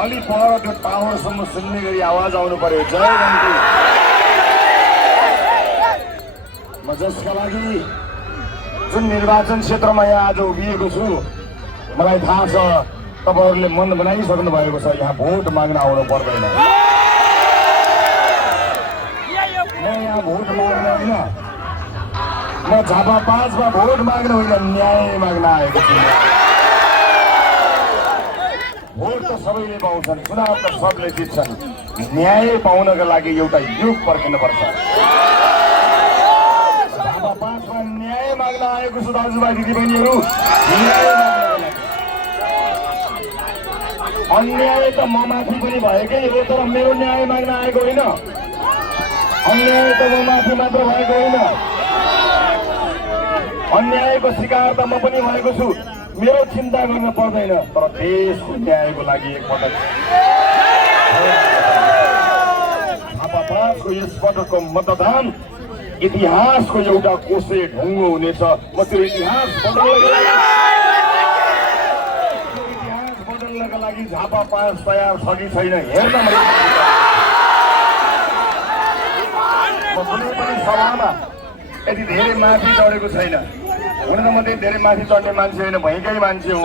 अलि पर त्यो टावरसम्म सुन्ने गरी आवाज आउनु पर्यो। जय गण्डकी। म जसका लागि जुन निर्वाचन क्षेत्रमा यहाँ आज उभिएको छु, मलाई थाहा छ तपाईहरुले मन बनाइसक्नु भएको छ यहाँ भोट माग्न आउनु पर्दैन। म यहाँ भोट माग्न होइन, म झापा 5 मा भोट माग्न होइन, न्याय माग्न आएको छु। भोट त सबैले पाउँछन्, चुनाव त सबले जित्छन्। न्याय पाउनका लागि एउटा युग पर्खिनुपर्छ। झापा 5 मा न्याय माग्न आएको छु दाजुभाइ दिदीबहिनीहरू। अन्याय त म माथि पनि भएकै हो, तर मेरो न्याय माग्न आएको होइन। अन्याय त म माथि मात्र भएको होइन, अन्यायको शिकार त म पनि भएको छु। मेरो चिन्ता गर्न पर्दैन, तर देशको न्यायको लागि एकपटक झापा 5 को यसपटकको मतदान इतिहासको एउटा कोसे ढुङ्गो हुनेछ। म त्यो इतिहास बदल्नका लागि झापा 5 तयार छ कि छैन हेर्न म कुनै पनि सभामा यति धेरै माथि चढेको छैन। हुन त म त्यही धेरै माथि चढ्ने मान्छे होइन, भएकै मान्छे हो।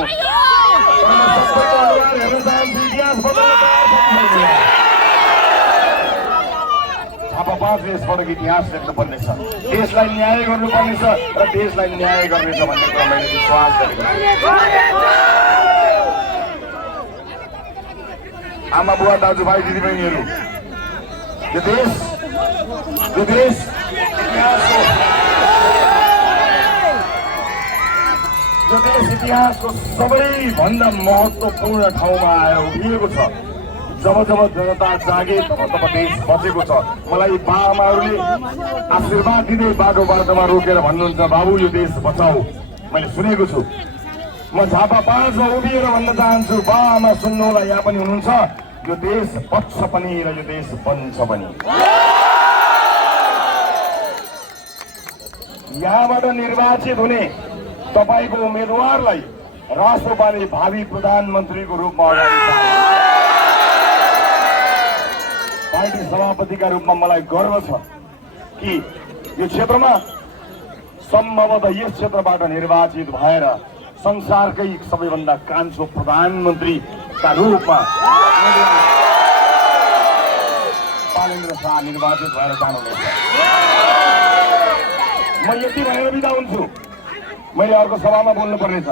झापा 5 यसपटक इतिहास लेख्नुपर्ने छ। देशलाई न्याय गर्नुपर्ने छ र देशलाई न्याय गर्नेछ भन्ने कुरा मैले विश्वास गरेको छु। आमा बुवा दाजुभाइ दिदीबहिनीहरू, यो देश इतिहासको सबैभन्दा महत्त्वपूर्ण ठाउँमा आएर उभिएको छ। जब जनता जागे तब देश बचेको छ। मलाई बाआमाहरूले आशीर्वाद दिँदै बाटोमा रोकेर भन्नुहुन्छ, बाबु यो देश बचाऊ। मैले सुनेको छु। म झापा 5 मा उभिएर भन्न चाहन्छु, बाआमा सुन्नु होला, यहाँ पनि हुनुहुन्छ, यो देश बच्छ पनि र यो देश बन्छ पनि। यहाँबाट निर्वाचित हुने तपाईको उम्मेदवारलाई राष्ट्रपाले भावी प्रधानमन्त्रीको रूपमा अगाडि सार्नु। पार्टी सभापतिका रूपमा मलाई गर्व छ कि यो क्षेत्रमा सम्भवतः यस क्षेत्रबाट निर्वाचित भएर संसारकै सबैभन्दा कान्छो प्रधानमन्त्रीका रूपमा पालेन्द्र शाह निर्वाचित भएर जानुहुनेछ। म यति भनेर बिदा हुन्छु। मैले अर्को सभामा बोल्नु पर्नेछ।